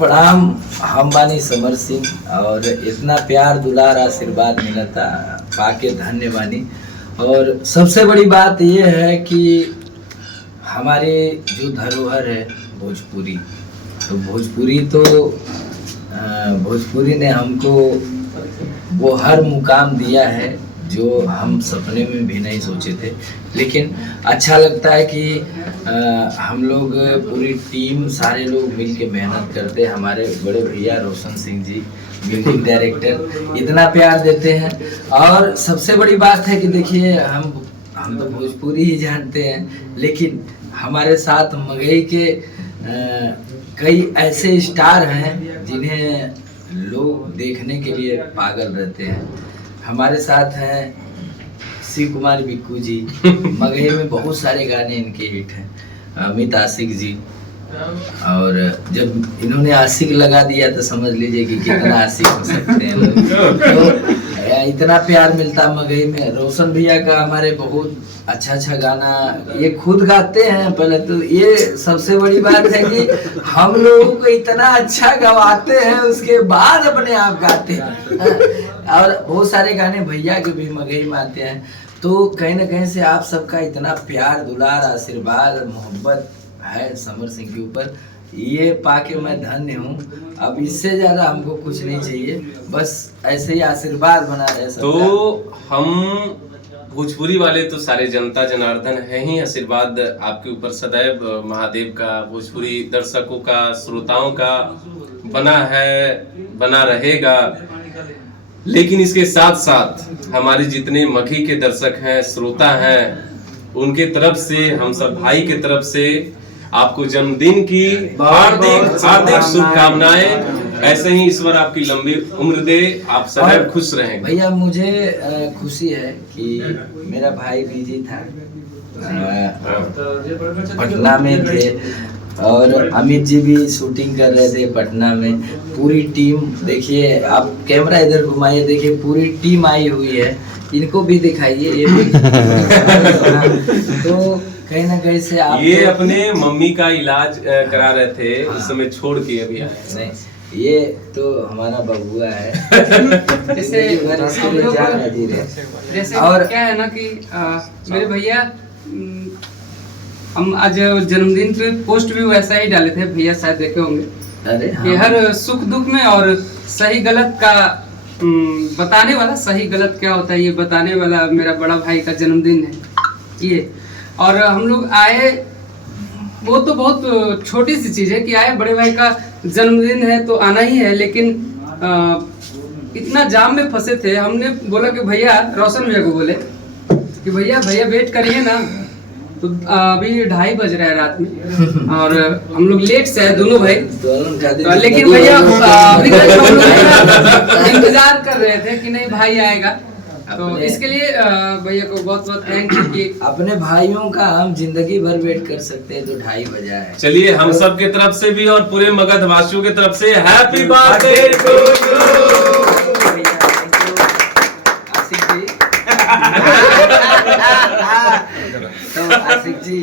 प्रणाम। हम बानी समर सिंह और इतना प्यार दुलार आशीर्वाद मिलता पाके धन्य बानी। और सबसे बड़ी बात यह है कि हमारे जो धरोहर है भोजपुरी, तो भोजपुरी ने हमको वो हर मुकाम दिया है जो हम सपने में भी नहीं सोचे थे। लेकिन अच्छा लगता है कि हम लोग पूरी टीम सारे लोग मिल के मेहनत करते हैं। हमारे बड़े भैया रोशन सिंह जी म्यूजिक डायरेक्टर इतना प्यार देते हैं। और सबसे बड़ी बात है कि देखिए हम तो भोजपुरी ही जानते हैं, लेकिन हमारे साथ मगही के कई ऐसे स्टार हैं जिन्हें लोग देखने के लिए पागल रहते हैं। हमारे साथ हैं शिव कुमार बिक्कू जी, मगही में बहुत सारे गाने इनके हिट हैं। अमित आशिक जी, और जब इन्होंने आशिक लगा दिया तो समझ लीजिए कि कितना आशिक हो सकते हैं लोग। तो इतना प्यार मिलता मगही में। रोशन भैया का हमारे बहुत अच्छा गाना ये खुद गाते हैं। पहले तो ये सबसे बड़ी बात है कि हम लोगों को इतना अच्छा गवाते हैं, उसके बाद अपने आप गाते हैं। और बहुत सारे गाने भैया के भी मगही में आते हैं। तो कहीं ना कहीं से आप सबका इतना प्यार दुलार आशीर्वाद मोहब्बत है समर सिंह के ऊपर, ये पाके मैं धन्य हूँ। अब इससे ज्यादा हमको कुछ नहीं चाहिए, बस ऐसे ही आशीर्वाद बना रहे सबका। तो हम भोजपुरी वाले तो सारे जनता जनार्दन है ही, आशीर्वाद आपके ऊपर सदैव महादेव का, भोजपुरी दर्शकों का, श्रोताओं का बना है, बना रहेगा। लेकिन इसके साथ साथ हमारे जितने मगही के दर्शक हैं, श्रोता हैं, उनके तरफ से, हम सब भाई के तरफ से आपको जन्मदिन की हार्दिक शुभकामनाएं। ऐसे ही ईश्वर आपकी लंबी उम्र दे, आप सदैव खुश रहें। भैया मुझे खुशी है कि मेरा भाई बीजी था, पटना में थे, और अमित जी भी शूटिंग कर रहे थे पटना में। पूरी टीम देखिए, आप कैमरा इधर घुमाइए, देखिए पूरी टीम आई हुई है। इनको भी दिखाइए, ये भी तो कहीं ना कहीं से आप ये अपने मम्मी का इलाज करा रहे थे, उस समय छोड़ के अभी आए। नहीं, ये तो हमारा बबुआ है। जैसे और क्या है ना कि मेरे भैया हम आज जन्मदिन पे पोस्ट भी वैसा ही डाले थे, भैया शायद देखे होंगे। अरे कि हर सुख दुख में और सही गलत का बताने वाला, सही गलत क्या होता है ये बताने वाला मेरा बड़ा भाई का जन्मदिन है ये। और हम लोग आए, वो तो बहुत छोटी सी चीज़ है कि आए, बड़े भाई का जन्मदिन है तो आना ही है। लेकिन इतना जाम में फंसे थे, हमने बोला कि भैया, रोशन भैया को बोले कि भैया वेट करिए ना। तो अभी 2:30 बज रहा है रात में और हम लोग लेट से आए दोनों भाई। लेकिन भैया अभी तक हम लोग इंतजार कर रहे थे कि नहीं भाई आएगा। तो इसके लिए भैया को बहुत बहुत थैंक यू कि अपने भाइयों का हम जिंदगी भर वेट कर सकते हैं, तो 2:30 बजा है। चलिए हम सब के तरफ से भी और पूरे मगध वासियों की तरफ से हैप्पी बर्थडे टू यू। आशिक जी तो आशिक जी